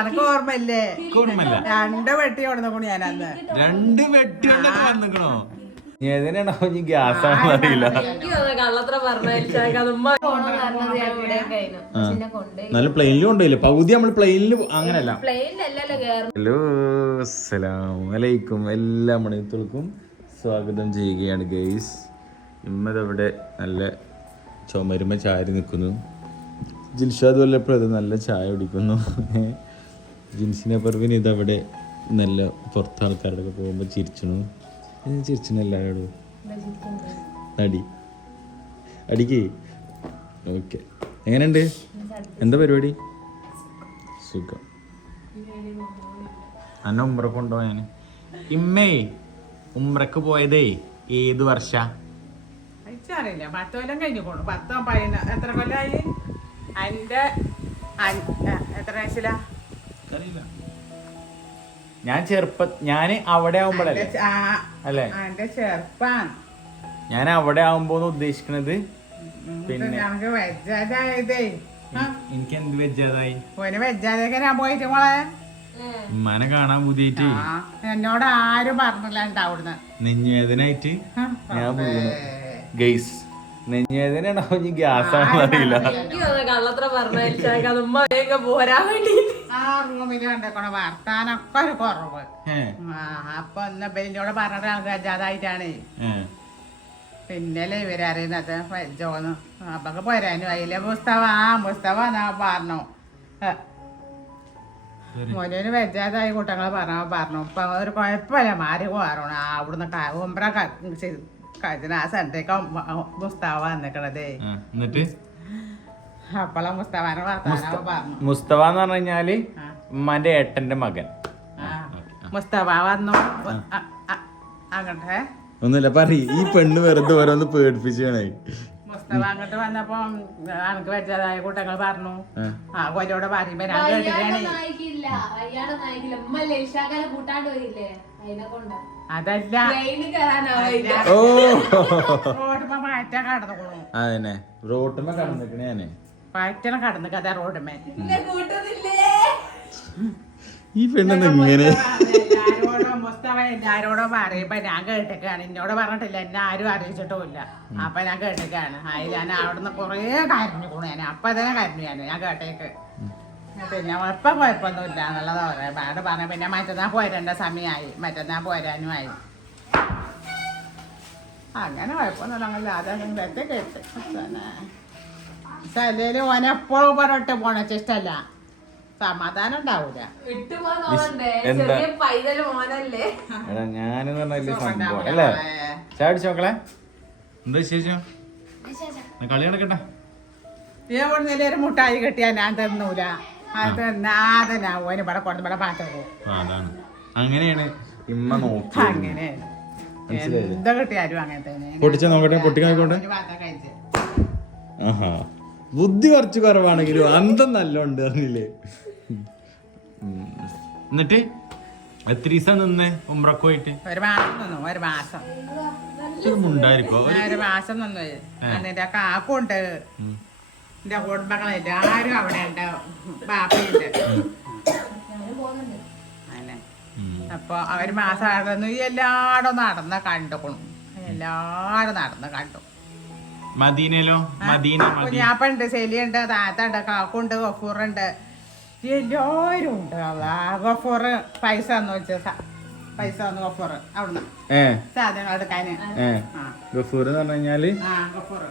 എനക്ക് ഓർമ്മയില്ലേ? കുടുംബല്ല രണ്ട് വെട്ടി കൊടുന്നു ഞാൻ അന്ന്. രണ്ട് വെട്ടി വന്നിക്കണോ? ഏതിനാണോ ഇനി ഗ്യാസ് ആണെന്ന് അറിയില്ല. നല്ല പ്ലെയിനിലും കൊണ്ടുപോയില്ലേ? പകുതി നമ്മൾ പ്ലെയിനിൽ അങ്ങനല്ല ഹലോ അസ്സലാമലൈക്കും എല്ലാ മണിത്തുകൾക്കും സ്വാഗതം ചെയ്യുകയാണ് ഗെയ്സ് ഇമ്മതവിടെ നല്ല ചുമരുമ ചാരി നിൽക്കുന്നു. ജിൽഷാദ് വല്ലപ്പോഴും നല്ല ചായ കുടിക്കുന്നു. ജിൻസിനെ പറവിന് ഇതവിടെ നല്ല പുറത്ത് ആൾക്കാരുടെ പോകുമ്പോൾ ചിരിച്ചണു ചിരിച്ചണു എല്ലാവരോടും അടി അടിക്ക്. ഓക്കെ. എങ്ങനെയുണ്ട്? എന്താ പരിപാടി? സുഖം. അന്നെ ഉമ്ര ഞാൻ ഇമ്മേ ഉമ്രക്ക് പോയതേ ഏത് വർഷ? അറിയില്ല പത്ത് കൊല്ലം കഴിഞ്ഞു പോണു. പത്തോ പതിനൊന്ന് എത്ര കൊല്ലായി? എന്റെ എത്ര ഞാൻ ചെറുപ്പ ഞാൻ അവിടെ ആവുമ്പോഴല്ലേ അല്ലേ? അന്റെ ചെറുപ്പാണ്. ഞാൻ അവിടെ ആവുമ്പോന്ന് ഉദ്ദേശിക്കണത് പിന്നെ ഞങ്ങക്ക് വെജാതായതേ. എനിക്ക് എന്ത് വെജാതായി? ഓന് വെജാതൊക്കെ ഞാൻ പോയിട്ട് മോളെ? ഉമ്മാനെ കാണാൻ പുതിയിട്ട് ആ എന്നോട് ആരും പറഞ്ഞില്ല ഉണ്ടാവിടുന്ന് നെഞ്ഞുവേദനായിട്ട് ഞാൻ വീണു ഗെയ്സ് നെഞ്ഞുവേദനയാണോ? ഇനി ഗ്യാസ് ആണെന്ന് അറിയില്ല. കള്ളത്ര പറഞ്ഞു വേഗം പോരാൻ വേണ്ടി ആ റൂമിൽ കണ്ടേക്കണ വർത്താനൊക്കെ ഒരു കുറവ്. ഏ, ആ അപ്പൊ ഒന്ന് ബെല്ലിനോട് പറഞ്ഞിട്ട് ആൾക്ക് വെജാതായിട്ടാണ് ഏ. പിന്നല്ലേ ഇവരറിയുന്നത് വെജോന്ന് അപ്പൊക്കെ പോരാനും അതിലെ ആ എന്നാ പറഞ്ഞു. മോനോന് വെജാതായി കൂട്ടങ്ങളെ പറഞ്ഞ പറഞ്ഞു. ഇപ്പൊ ഒരു കുഴപ്പമില്ല മാറി പോറണം അവിടുന്ന് ചെയ്ത് കഴിഞ്ഞ ആ സ്ഥലത്തേക്ക് മുസ്തഫ വന്നിക്കണതേ. എന്നിട്ട്? മുസ്തഫ എന്ന് പറഞ്ഞു കഴിഞ്ഞാൽ. ഉമ്മാന്റെ ഏട്ടന്റെ മകൻ. മുസ്തഫ വന്നു? അങ്ങോട്ടേ. ഒന്നുമില്ല പറ ഈ പെണ്ണ് വെറുതെ ഓരോന്ന് പേടിപ്പിച്ചാണേ. മുസ്തഫ അങ്ങോട്ട് വന്നപ്പോ അനക്ക് വെച്ചതായ കൂട്ടങ്ങൾ പറഞ്ഞു. ആ. പറയുമ്പോ ഞാൻ കേട്ടിട്ടാണ് അതല്ല. ഓ. മാറ്റാൻ കടന്നു അതന്നെ. റോട്ടുമ്മ കടന്നിക്കണേ ഞാൻ. പറ്റണം കടന്ന് കഥ റോഡുമേ ഈ പെണ്ണെന്ന് ഇങ്ങനെ? എല്ലാരോടോ പറയുമ്പോ ഞാൻ കേട്ടേക്കാണ്. എന്നോട് പറഞ്ഞിട്ടില്ല എന്നെ ആരും അറിയിച്ചിട്ടുമില്ല. അപ്പൊ ഞാൻ കേട്ടേക്കാണ്. അതിൽ ഞാൻ അവിടുന്ന് കൊറേ കരഞ്ഞുകൂണു ഞാൻ. അപ്പൊ തന്നെ കരഞ്ഞു ഞാൻ. ഞാൻ കേട്ടേക്ക്. പിന്നെ ഇപ്പൊ കുഴപ്പമൊന്നുമില്ല എന്നുള്ളതാ പറയാ. ബാട് പറഞ്ഞ പിന്നെ മറ്റന്നാ പോരേണ്ട സമയമായി. മറ്റന്നാ പോരാനുമായി. അങ്ങനെ കുഴപ്പമൊന്നുമില്ല. അതൊന്നും വെച്ച കേട്ട്. ചിലര് ഓനെപ്പോഴും പറഞ്ഞിട്ട് പോണച്ച ഇഷ്ടല്ല സമാധാനം ഉണ്ടാവൂല. ഇട്ടു എന്താ? മോനല്ലേ? എടാ ഞാനെന്ന് പറഞ്ഞ വലിയ സംഭവം അല്ലേ? മക്കളെ? എന്താ വിശേഷം? എന്നാ കളി നടക്കട്ടെ? എവിടുന്നേലും ഒരു മുട്ടായി കിട്ടിയാ ഞാൻ തന്നൂല. അത് ഞാൻ ഓന് ഇവിടെ കൊണ്ട് ഇവിടെ പാത്രം പോകും ആ അതാണ്. അങ്ങനെയാണ് ഇമ്മ നോക്കി അങ്ങനെ മനസ്സിലായില്ലേ? എന്താ കിട്ടിയാലും അങ്ങനെ തന്നെ പൊട്ടിച്ചാ നോക്കട്ടെ? ഒരു പാത്രം കഴിച്ച്. ആഹാ. ബുദ്ധി കുറച്ച് കുറവാണെങ്കിലും അന്തം നല്ലോണ്ട് പറഞ്ഞില്ലേ? അറിഞ്ഞില്ലേ എന്നിട്ട് എത്ര ദിവസം നിന്ന് ഉമ്രക്ക് പോയിട്ട്? ഒരു മാസം നിന്നു ഒരു മാസം. ഞാൻ ഒരു മാസം നിന്നു. എന്നിട്ട് കാക്കുണ്ട്. എന്റെ കുടുംബങ്ങൾ എല്ലാരും അവിടെ ഉണ്ട്. ബാപ്പയുണ്ട്. അല്ലേ? അപ്പൊ അവർ മാസം നടന്നു എല്ലാടും നടന്ന് കണ്ടുകൊണു എല്ലാടും നടന്ന് കണ്ടു. മദീനയിലോ? Medina Medina. കുഞ്ഞാപ്പുണ്ട് സെലിയുണ്ട് താത്തണ്ട് കാക്കുണ്ട് ഗഫൂറുണ്ട്. എല്ലാവരും ഉണ്ട് ഗഫൂറ് പൈസ എന്ന് വെച്ച പൈസ വന്നു ഗഫൂറ് അവിടുന്ന്. സാധനങ്ങൾ എടുക്കാന്. ഗഫൂർ എന്ന് പറഞ്ഞു കഴിഞ്ഞാൽ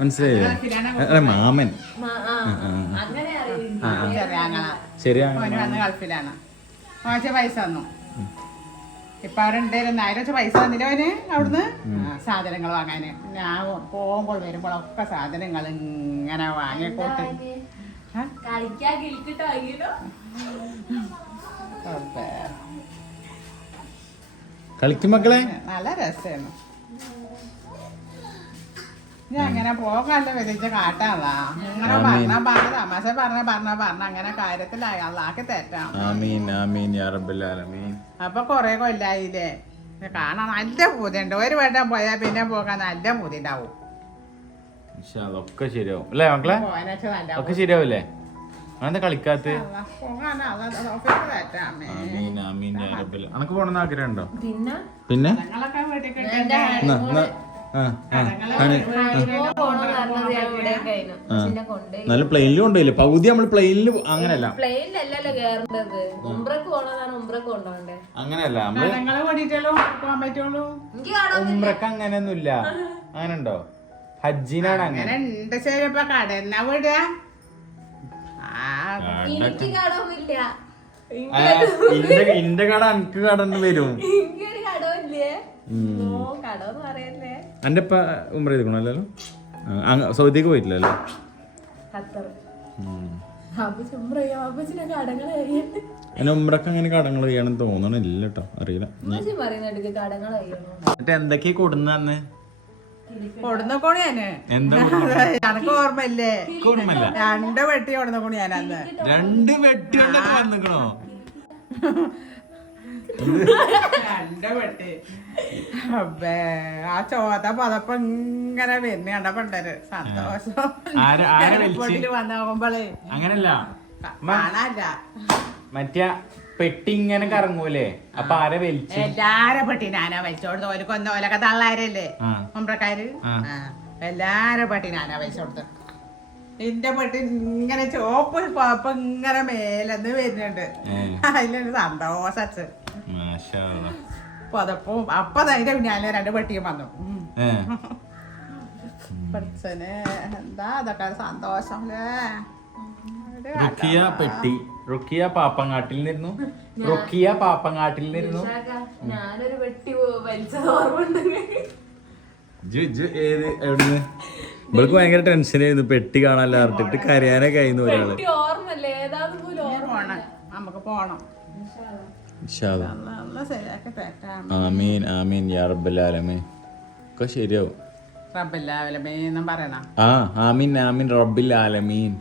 മനസ്സിലായില്ലേ മാമൻ. ചെറിയ ഗൾഫിലാണ്. പൈസ തന്നു. ഇപ്പൊ അവിടെ ഉണ്ടായിരുന്നു ആയിരം വെച്ച പൈസ തന്നില്ല അവന് അവിടുന്ന്? സാധനങ്ങൾ വാങ്ങാന്. ഞാൻ പോകുമ്പോൾ വരുമ്പോഴൊക്കെ സാധനങ്ങൾ ഇങ്ങനെ വാങ്ങിക്കോട്ട്. കളിക്കും മക്കളെ? നല്ല രസമാണ് ഞാൻ അങ്ങനെ പോകാണ്ട് വിധിച്ച ഇങ്ങനെ പറഞ്ഞ പറഞ്ഞ തമാശ പറഞ്ഞ പറഞ്ഞ പറഞ്ഞ അങ്ങനെ കാര്യത്തിലായി. അള്ളാക്കി തെറ്റാം. ആമീൻ ആമീൻ യാ റബ്ബൽ ആലമീൻ. അപ്പൊ കൊറേ കൊല്ലായില്ലേ? കാണാൻ നല്ല പൂതിയുണ്ട്. ഒരു വട്ടം പോയാ പിന്നെ പോകാൻ നല്ല പൂതി ഉണ്ടാവും ഇൻഷാ അല്ലാ, ഒക്കെ ശരിയാവും. അല്ലേ മക്കളെ? പോകാൻ വെച്ചാൽ ഒക്കെ ശരിയാവില്ലേ? കളിക്കാത്ത? അനക്ക് പോണെന്ന് ആഗ്രഹം ഉണ്ടോ പിന്നെ? നല്ല പ്ലെയിനിൽ കൊണ്ടുപോയില്ല പകുതി നമ്മൾ പ്ലെയിനിൽ അങ്ങനല്ല. അങ്ങനല്ല. ഉമ്രക്ക് അങ്ങനെയൊന്നുമില്ല. അങ്ങനെ. ഉണ്ടോ ഹജ്ജിനാണ് അങ്ങനെ ഇന്റെ കട എനിക്ക് കടന്ന് വരും. എനിക്കൊരു കടമില്ലേ എന്റെ ഇപ്പ ഉമ്ര ചെയ്തിക്കണല്ലോ സൗദിക്ക് പോയിട്ടില്ലല്ലോ? എന്നെ ഉമ്രക്ക് അങ്ങനെ കടങ്ങൾ ചെയ്യണം തോന്നണില്ല കേട്ടോ അറിയില്ല. എന്നിട്ട് എന്തൊക്കെയാ കൊടുന്നന്ന് കൊടുന്ന കോണി ഞാൻ. എന്താ എനക്ക് ഓർമ്മയില്ലേ? കൊടുമല്ല രണ്ട് വെട്ടി കൊടുന്ന കോണി ഞാനന്ന്. രണ്ട് വെട്ടി വന്നിക്കണോ? അബ്ബേ, ആ ചോത്ത പതപ്പം ഇങ്ങനെ വരുന്ന പണ്ടര് സന്തോഷം. വന്നാകുമ്പോളേ അങ്ങനല്ല. കാണാല്ല മറ്റേ പെട്ടി ഇങ്ങനെ കറങ്ങൂലേ? അപ്പൊ ആരെ വലിച്ചു എല്ലാരെ പെട്ടി ഞാനാ വലിച്ചോടുത്ത് ഒരു കൊന്ന ഓലൊക്കെ തള്ളാരല്ലേ. ആ. എല്ലാരെ പെട്ടി ഞാനാ വലിച്ചോടുത്ത് എന്റെ പെട്ടി ഇങ്ങനെ ചോപ്പ് പാപ്പ ഇങ്ങനെ മേലെന്ന് വരുന്നുണ്ട്. അതിലൊരു സന്തോഷച്ച് മാഷാ അല്ലാ. പതപ്പും അപ്പൊ അതിന്റെ പിന്നാലെ രണ്ട് പട്ടിയും വന്നു. പഠിച്ചന് എന്താ അതൊക്കെ സന്തോഷം റുക്കിയ പെട്ടി. റുക്കിയ പാപ്പങ്ങാട്ടിൽ നിന്നു റുക്കിയ പാപ്പങ്ങാട്ടിൽ നിന്നു ഇഷാക്ക, ഞാനൊരു വെട്ടി വലിച്ചത് ഓർമ്മ ജു ജു ഏത് എവിടുന്ന്? ഇവൾക്ക് ഭയങ്കര ടെൻഷനായിരുന്നു പെട്ടി കാണാൻ അറിഞ്ഞിട്ട് കരയാനൊക്കെ ആയിരുന്നു ഒരാൾ. ഓർമ്മല്ലേ ഏതാന്ന് പോലും ഓർമ്മ പോണം. നമുക്ക് പോണം. ആമീൻ. ആമീൻ യാ റബ്ബൽ ആലമീൻ ഒക്കെ ശരിയാവും. ആ ആമീൻ ആമീൻ റബ്ബിൽ ആലമീൻ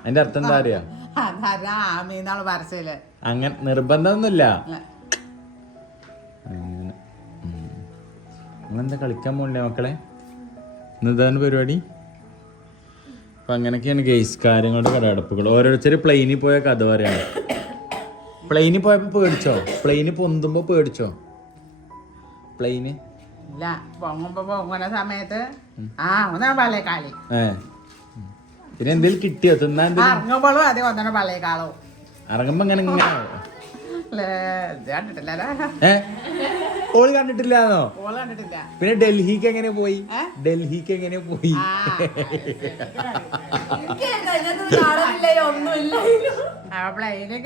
അതിന്റെ അർത്ഥം എന്താ അറിയാ? അങ്ങനെ നിർബന്ധമൊന്നുമില്ല. അങ്ങനെന്താ. കളിക്കാൻ പോണ്ടേ മക്കളെ? ഇന്നതാണ് പരിപാടി. അപ്പൊ അങ്ങനെയൊക്കെയാണ് ഗെയ്സ് കാര്യങ്ങളുടെ കടയടപ്പുകൾ ഓരോരുത്തർ പ്ലെയിനിൽ പോയ കഥ പറയാണ്. പ്ലെയിനിൽ പോയപ്പോ പേടിച്ചോ? പ്ലെയിനിൽ പൊന്തുമ്പോ പേടിച്ചോ? പ്ലെയിന് ഇല്ല പൊങ്ങുമ്പോ പൊങ്ങുന്ന സമയത്ത് ആ ഒന്നാണ് പള്ളേക്കാളി ഏ. പിന്നെ എന്തെങ്കിലും കിട്ടിയോ? തിന്നാൻ എന്തേലും? ഇറങ്ങുമ്പോഴും അതേ ഒന്നാണ് പള്ളേക്കാളോ ഇറങ്ങുമ്പോ ഇങ്ങനെ കണ്ടിട്ടില്ല ഏ? ഓൾ കണ്ടിട്ടില്ലാന്നോ? ഓൾ കണ്ടിട്ടില്ല. പിന്നെ ഡൽഹിക്ക് എങ്ങനെ പോയി? ഡൽഹിക്ക് എങ്ങനെ പോയി? ആ എനിക്ക് ഒന്നുമില്ല. പ്ലെയിനിൽ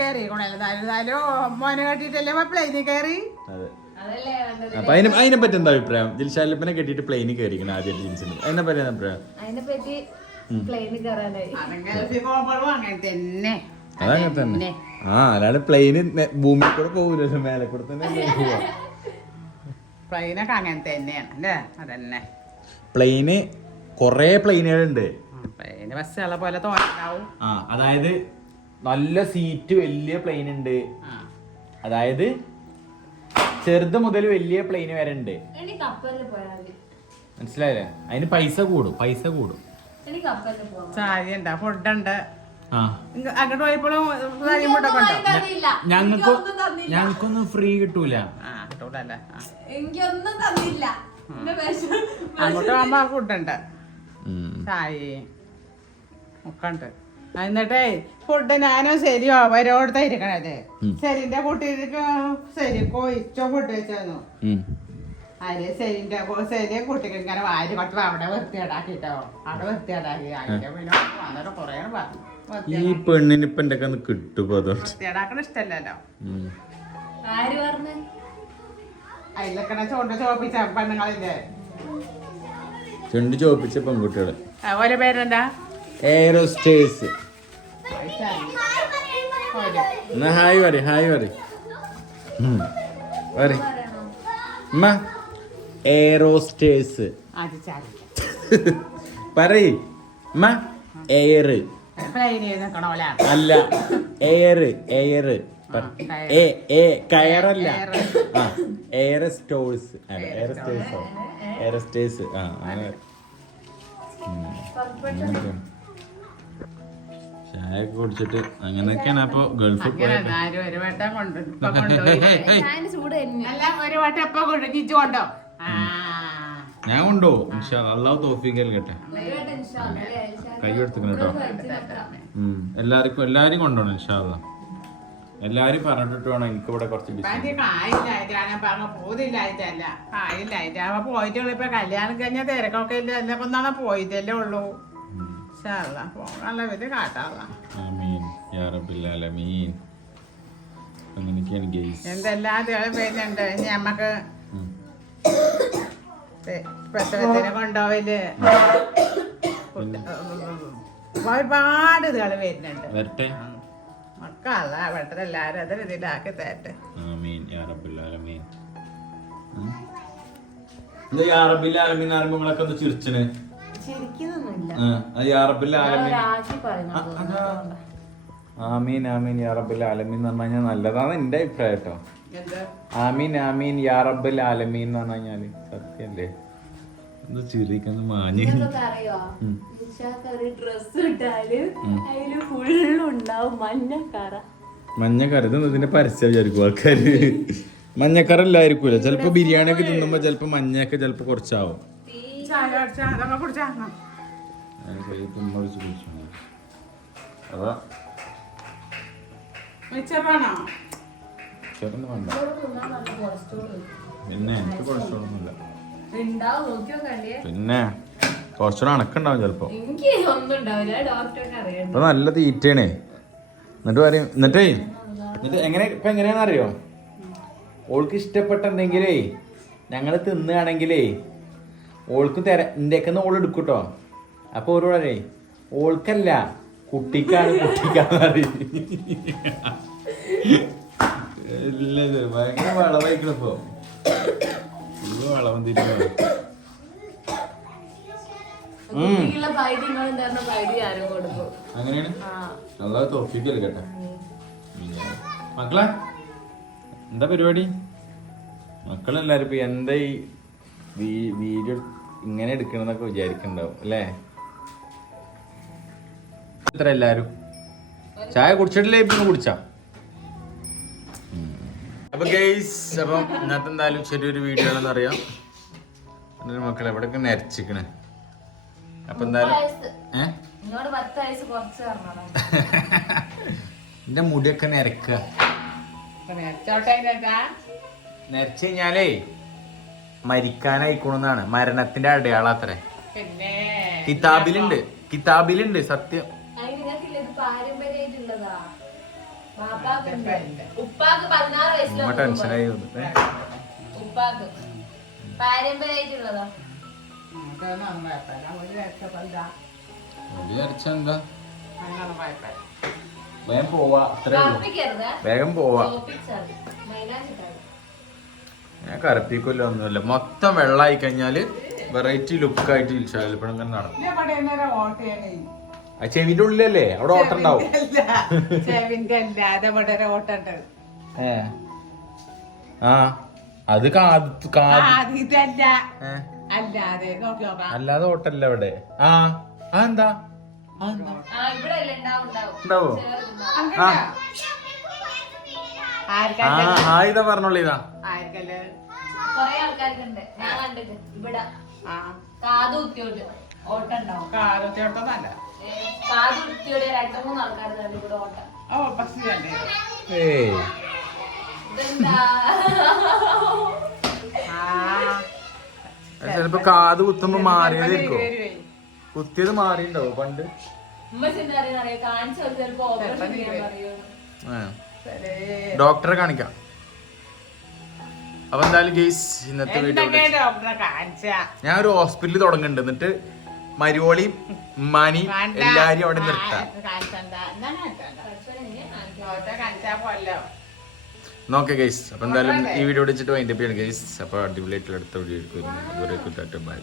മോനെ കെട്ടിട്ടല്ലേ പ്ലെയിനിൽ കയറി അതെ. അതല്ലേ അപ്പൊ അതിനെ അതിനെ പറ്റി എന്താ അഭിപ്രായം? ദിൽഷാലിപ്പിനെ കെട്ടിട്ട് പ്ലെയിനിൽ കയറിക്കണം ആദ്യം ജീൻസിന്. അതിനെ പറ്റി എന്താ അഭിപ്രായം? അതിനെ പറ്റി പ്ലെയിനിൽ കയറാനായി അവൻ ഗൾഫിൽ പോകുമ്പോഴും അങ്ങനെ തന്നെ. അതങ്ങനെ തന്നെ. ആ അല്ലാണ്ട് പ്ലെയിന് ഭൂമിയിൽ കൂടെ പോകൂലല്ലോ മേലെ കൂടെ തന്നെ പോവാ പ്ലെയിനൊക്കെ അങ്ങനെ തന്നെയാണ് അല്ലേ? അതന്നെ. പ്ലെയിന് കൊറേ പ്ലെയിനുകളുണ്ട് പ്ലെയിന് ബസ്സുകളെ പോലെ തോന്നുണ്ടാവും. ആ അതായത് നല്ല സീറ്റ് വലിയ പ്ലെയിൻ ഉണ്ട്. ആ. അതായത് ചെറുത് മുതൽ വലിയ പ്ലെയിൻ വരെ ഉണ്ട്. എനിക്ക് കപ്പലിൽ പോയാൽ മതി. മനസ്സിലായില്ലേ? അതിന് പൈസ കൂടും പൈസ കൂടും. എനിക്ക് കപ്പലിൽ പോകാം ചായ ഉണ്ട് ഫുഡുണ്ട്. ആ. അങ്ങോട്ട് പോയപ്പോഴും ഞങ്ങൾക്ക് ഞങ്ങൾക്കൊന്നും ഫ്രീ കിട്ടൂല. അങ്ങോട്ട് ഫുഡ് ഫുഡുണ്ട്. ചായ ചായയും. ഒക്കെ ഉണ്ട് എന്നിട്ടേ ഫുഡ് ഞാനും ശരിയോ അവരോടത്ത ഇരിക്കണത്. ശരിന്റെ കുട്ടിക്ക് ശരിക്കോ ഇച്ചോ ഫുഡ് വെച്ചു. അതിൽ ശരിന്റെ ശരി കുട്ടിക്ക് ഇങ്ങനെ വാരി പട്ടു അവിടെ വൃത്തിയേടാക്കിട്ടോ അവിടെ വൃത്തിയേടാക്കി അതിന്റെ പിന്നെ വന്നിട്ട് കൊറേ പറഞ്ഞു ഈ പെണ്ണിന് ഇപ്പൊ എന്റെ ഒന്ന് കിട്ടും വൃത്തിയേടാക്കണ പറഞ്ഞു? അതിലൊക്കെ ചോണ്ട് ചോപ്പിച്ച പെണ്ണുങ്ങളില്ലേ. ചുണ്ട് ചോപ്പിച്ച പെൺകുട്ടികൾ. അതുപോലെ പേരെന്താ? എയറോസ്റ്റേഴ്സ് ഓൽ. എന്നാ ഹായ് പറ ഹായ് പറ പറ ഉമ്മ എയറോസ്റ്റേഴ്സ് അത് ചാരി പറയ്. ഉമ്മ എയർ അല്ല. എയർ എയർ എ എ കയറല്ല. ആ air stores air stores air stores ആ. അങ്ങനെ. ചായ ഒക്കെ കുടിച്ചിട്ട് അങ്ങനെയൊക്കെയാണ് അപ്പൊ ഗൾഫിൽ അങ്ങനെ പോയത് ഒരു വട്ടം കൊണ്ട് ഇപ്പൊ ഞാൻ കൊണ്ടോ? ആ. ഞാൻ കൊണ്ടോ? അള്ളാഹ് തോഫിക്ക് നൽകട്ടെ. ഒരു ഇൻഷാ അല്ലാ, അല്ലേ? ഇൻഷാ കൈ എടുത്തിക്കണം കേട്ടോ. എല്ലാവർക്കും എല്ലാരും കൊണ്ടോണം ഇൻഷാല്ല എല്ലാരും പറഞ്ഞിട്ട് വേണം എനിക്ക് ഇവിടെ കുറച്ച് പോയിട്ടുള്ള ഇപ്പൊ കല്യാണം കഴിഞ്ഞ തിരക്കൊക്കെ ഇല്ല. എന്നെ കൊന്നാണ് പോയിട്ടല്ലേ ഉള്ളൂ. അങ്ങനെയൊക്കെയാണ് ഗെയ്സ് എന്തെല്ലാം തികളും വരുന്നുണ്ട് ഇനി നമുക്ക് പെ- പ്രസവത്തിന് കൊണ്ടുപോയിൽ ഒരുപാട് ഇതുകൾ വരുന്നുണ്ട് വരട്ടെ മക്കളല്ല ഇവിടുത്തെ എല്ലാരും അത് ഇതിലാക്കി തരട്ടെ ആമീൻ യാ റബ്ബിൽ ആലമീൻ ഉം. ഇത് യാ റബ്ബിൽ ആലമീൻ. ആരംഭം നിങ്ങളൊക്കെ ഒന്ന് ചിരിച്ചണ് ചിരിക്കുന്നൊന്നുമില്ല ആ, അത്. യാ റബ്ബിൽ ആലമീൻ ഒരാശി പറയുന്നത് ആമീൻ ആമീൻ യാ റബ്ബിൽ ആലമീൻ എന്ന് പറഞ്ഞു കഴിഞ്ഞാൽ നല്ലതാണ് എന്റെ അഭിപ്രായം കേട്ടോ. ആമീൻ ആമീൻ യാ റബ്ബിൽ ആലമീൻ എന്ന് പറഞ്ഞു കഴിഞ്ഞാൽ സത്യല്ലേ? എന്താ ചിരിക്കുന്ന മാഞ്ഞ് അറിയോ? ഉം. ഇഷാക്ക് ഒരു ഡ്രസ് ഇട്ടാൽ അതിൽ ഫുള്ളുണ്ടാവും മഞ്ഞക്കറ. മഞ്ഞ കറി ഇത് ഇതിന്റെ പരസ്യം വിചാരിക്കും ആൾക്കാര്. മഞ്ഞക്കറല്ലായിരിക്കൂല. ചിലപ്പോ ബിരിയാണി ഒക്കെ തിന്നുമ്പോ ചിലപ്പോ മഞ്ഞയൊക്കെ ചിലപ്പോ കുറച്ചാവും. ചായ കുടിച്ചാ? അതൊക്കെ കുടിച്ചാ അതാ. മിച്ചറാണോ ചേട്ടന് വേണ്ട. പിന്നെ എനിക്ക് കൊളസ്ട്രോൾ ഒന്നുമില്ല. പിന്നെ കൊളസ്ട്രോൾ അണക്കുണ്ടാവും ചിലപ്പോ. എനിക്ക് ഒന്നും ഉണ്ടാവില്ല ഡോക്ടർക്ക് അറിയണ്ട ഇപ്പൊ നല്ല തീറ്റയാണേ. എന്നിട്ട് പറയും എന്നിട്ടേ എന്നിട്ട് എങ്ങനെ ഇപ്പൊ എങ്ങനെയാണെന്ന് അറിയോ? ഓൾക്ക് ഇഷ്ടപ്പെട്ട എന്തെങ്കിലേ ഞങ്ങൾ തിന്നുകയാണെങ്കിലേ ഓൾക്ക് തര. ഒക്കെ ഓൾ എടുക്കൂട്ടോ അപ്പൊ ഒരു പറയേ ഓൾക്കല്ല കുട്ടിക്കാണ് കുട്ടിക്കാന്ന് ഭയങ്കര വളവായിക്കണം ഇപ്പൊ. ഫുള്ള് വളം അങ്ങനെയാണ്? അല്ലാതെ കേട്ടെ മക്കളെ എന്താ പരിപാടി? മക്കളെല്ലാരും ഇപ്പൊ എന്താ ഈ വീഡിയോ ഇങ്ങനെ എടുക്കണെന്നൊക്കെ വിചാരിക്കണ്ടാവും അല്ലേ? ഇത്ര എല്ലാരും? ചായ കുടിച്ചിട്ടില്ലേ ഇപ്പൊ കുടിച്ചാ? അപ്പൊ ഗെയ്സ് അപ്പം ഇന്നത്തെ എന്തായാലും ചെറിയൊരു വീഡിയോ ആണെന്ന് അറിയാം. മക്കളെ എവിടെയൊക്കെ നരച്ചിക്കണേ? അപ്പൊ എന്തായാലും ഏഹ് എന്റെ മുടിയൊക്കെ നിരക്കുക? നിരച്ചു കഴിഞ്ഞാലേ മരിക്കാനായിക്കോണെന്നാണ് മരണത്തിന്റെ അടയാളത്രേ കിതാബിലുണ്ട്. കിതാബിലുണ്ട് സത്യം അതിന് നിങ്ങൾക്കില്ല ഇത് പാരമ്പര്യമായിട്ടുള്ളതാ ബാപ്പാക്കുണ്ട് ഉണ്ട്. ഉപ്പാക്ക് പതിനാറ് വയസ്സിലാണ് ടെൻഷനായി പാരമ്പര്യമായിട്ടുള്ളതാ. വേഗം പോവാ. വേഗം പോവാ. ഞാൻ കറപ്പിക്കില്ല ഒന്നുമില്ല. മൊത്തം വെള്ളമായി കഴിഞ്ഞാൽ വെറൈറ്റി ലുക്കായിട്ട് ചിലപ്പോഴും ഇങ്ങനെ നടക്കും. ആ ചെവിന്റെ ഉള്ളിലല്ലേ? അവിടെ ഓട്ടം ഉണ്ടാവും. ചെവിന്റെ അല്ലാതെ ഇവിടെ ഒരു ഓട്ടുണ്ട് ഏ. ആ അത് കാത് കാത് ഇതല്ല. ഏ. അല്ലാതെ നോക്കി നോക്കാം. അല്ലാതെ ഓട്ടല്ല അവിടെ. ആ ആ എന്താ? ആ എന്താ അല്ലേ ഉണ്ടാവും? ആ. ആർക്കല്ല ആ ഇതാ പറഞ്ഞോളൂ ഇതാ. ആർക്കല്ല കൊറേ ആൾക്കാർക്കുണ്ട് ഞാൻ കണ്ടിട്ട്. ഇവിടെ. ആ. കാത് കുത്തിയോട്ട് ഓട്ടം ഉണ്ടാവും. ഏ, കാത് കുത്തിയോടെ രണ്ട് മൂന്ന് ആൾക്കാർ തന്നെ ഇവിടെ ഓട്ടം. ഓ ബസ് തന്നെ ഏയ്. ഇതെന്താ? ആ. അത് ചിലപ്പോ കാത് കുത്തുമ്പോ മാറിയതായിരിക്കും. കുത്തിയത് മാറിണ്ടാവോ പണ്ട്. ഡോക്ടറെ കാണിക്കാം. അപ്പൊ എന്തായാലും ഗെയ്സ് ഇന്നത്തെ വീട്ടിൽ ഞാൻ ഒരു ഹോസ്പിറ്റലിൽ തുടങ്ങുന്നുണ്ട് എന്നിട്ട് മരുവോളിയും മണി. എല്ലാരും അവിടെ നിർത്താം. നോക്കെ ഗൈസ് അപ്പൊ എന്തായാലും ഈ വീഡിയോ വെച്ചിട്ട് വൈൻഡപ്പ് ചെയ്യണം ഗൈസ്. അപ്പൊ അടിപൊളിയായിട്ടുള്ള അടുത്ത വീഡിയോ എടുക്കും ഇതുവരെ ബൈ.